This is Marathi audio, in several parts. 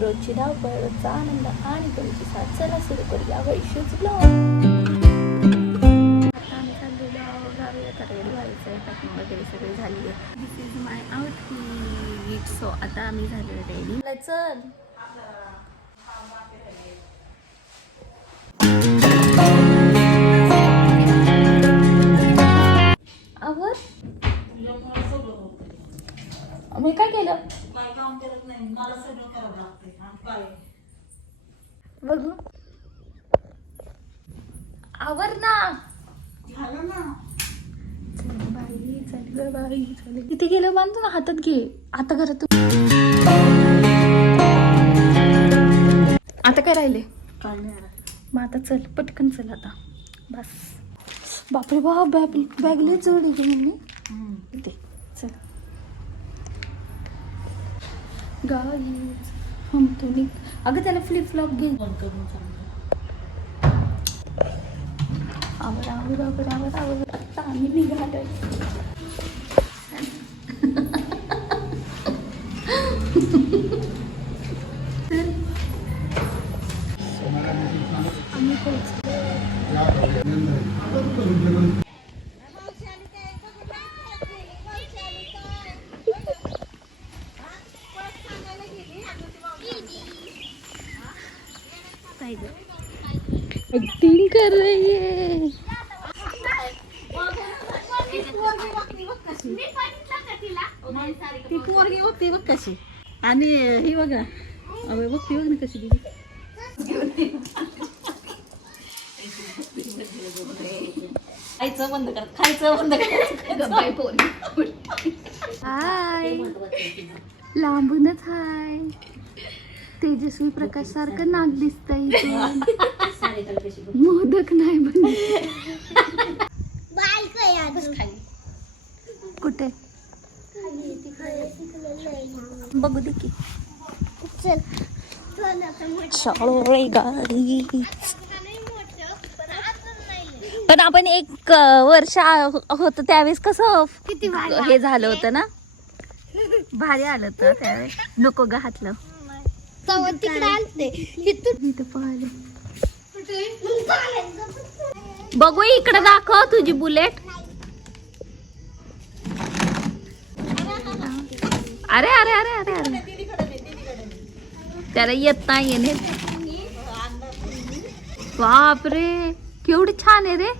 रोजची धावपळ, रोजचा आनंद आणि तुमची साथ. चला सुरू करूया वैशूच ब्लॉग. आता आम्ही चाललेलो गावी. आता रेडी व्हायचं आहे, पॅकिंग वगैरे सगळी झाली आहे. दिस इज माय आउटफिट. सो आता आम्ही झालो रेडी. चल आवर. मी काय केलं बघू. आवर ना. चल बाई, चल ग बाई, चल. तिथे गेलं बांधतो ना, हातात घे. आता घरात आता काय राहिले मग. आता चल पटकन चल आता. बस. बापरे बाप, बॅगले जड आहे मम्मी. इथे चल गाईज. हम तुम्ही अगं त्याला फ्लिप फ्लॉप घे. आवर आवर आवर आवर आवर. आता आम्ही निघालोय. आम्ही पोहोचलो. एक्टिंग कर रही है. ती पोरगी बघते बघ कशी. आणि ही बघा अबे बघते बघ ना कशी दिली. खायचं बंद कर, खायचं बंद कर. हाय. लांबूनच हाय. तेजस्वी प्रकाश सारखं नाक दिसतंय. मोदक नाही बनले. कुठे बघू दे की. चलो रे गाडी. पण आपण एक वर्ष होत त्यावेळेस कसं किती हे झालं होतं ना. भारी आलं होतं त्यावेळेस. नको ग हातलं. बघू इकडे दाखव तुझी बुलेट. अरे अरे अरे अरे अरे त्याला येत नाही येणे. बापरे केवढी छान आहे रे.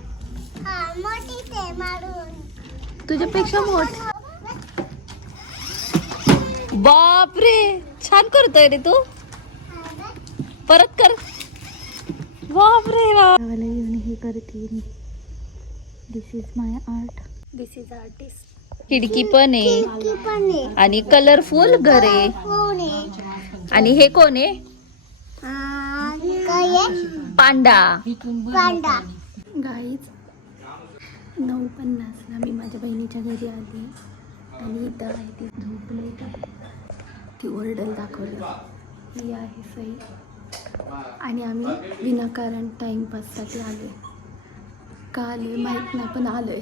तुझ्यापेक्षा मोठ. बापरे छान करतोय रे तू. परत कर. बापरे गावाला येऊन हे करते. This is my art. This is artist. खिडकी पण आहे आणि कलरफुल घर आहे. आणि हे कोण आहे. पांडा. गाईज 9:50ला मी माझ्या बहिणीच्या घरी आली आणि इथं आहे ती झोपली. ती ओरडल दाखवली. ही आहे सई. आणि आम्ही विनाकारण टाइमपाससाठी आलोय. का आलोय माहीत नाही पण आलोय.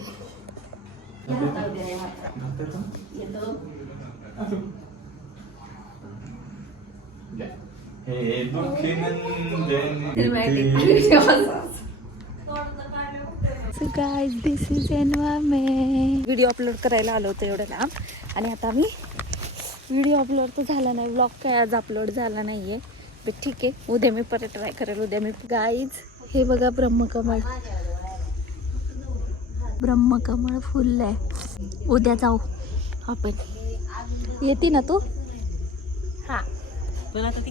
So guys, this is environment. Video upload करायला आलो होतो एवढं लांब. आणि आता मी व्हिडिओ अपलोड तर झाला नाही. व्लॉग काय आज अपलोड झाला नाहीये. पण ठीक आहे, उद्या मी परत ट्राय करेल. उद्या मी गाईज हे बघा ब्रह्मकमळ. ब्रह्मकमळ फुल आहे. उद्या जाऊ आपण. येते ना तू. हा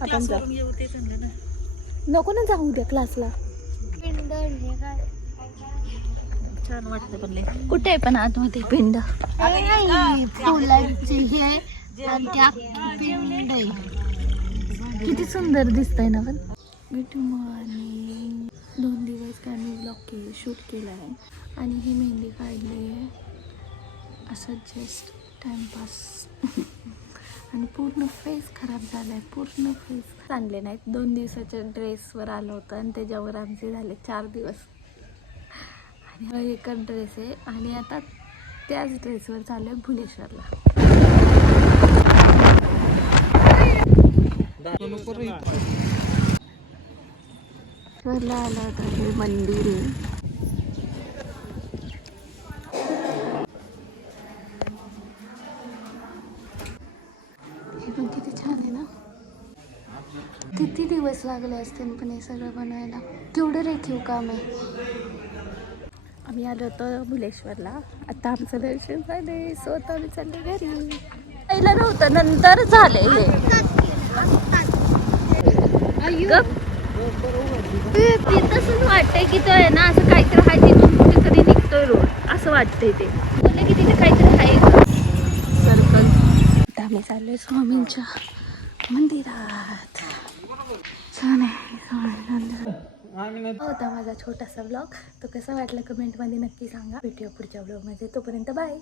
आपण जाऊ. नको ना जाऊ उद्या क्लासला. छान वाटतं पण. कुठे आहे पण आतमध्ये पिंड. फुलांची हे पिंड आहे. किती सुंदर दिसतंय ना. पण गुड मॉर्निंग. 2 दिवस काय मी ब्लॉग शूट केला आहे आणि ही मेहंदी काढली आहे असं जस्ट टाइमपास. आणि पूर्ण फेस खराब झाला आहे. पूर्ण फेस चांगले नाहीत. 2 दिवसाच्या ड्रेसवर आलं होतं आणि त्याच्यावर आमचे झाले 4 दिवस. आणि एकच ड्रेस आहे आणि आता त्याच ड्रेसवर चालू आहे भुलेश्वरला. आला आता हे मंदिर आहे. हे पण किती छान आहे ना. किती दिवस लागले असतील पण हे सगळं बनवायला. केवढं रेखीव काम आहे. आम्ही आलो होतो भुलेश्वरला. आता आमचं दर्शन झाले. स्वतः आम्ही चालले घरी. पहिलं नव्हतं, नंतर झाले हे. तसंच वाटतंय की तो आहे ना असं काहीतरी आहे तिथून कुठेतरी निघतोय रोड असं वाटतंय ते. बोलले की तिथे काहीतरी आहे सर्कल. आता आम्ही चाललोय स्वामींच्या मंदिरात. छान आहे. होता माझा छोटासा ब्लॉग. तो कसा वाटला कमेंटमध्ये नक्की सांगा. भेटूया पुढच्या ब्लॉगमध्ये. तोपर्यंत बाय.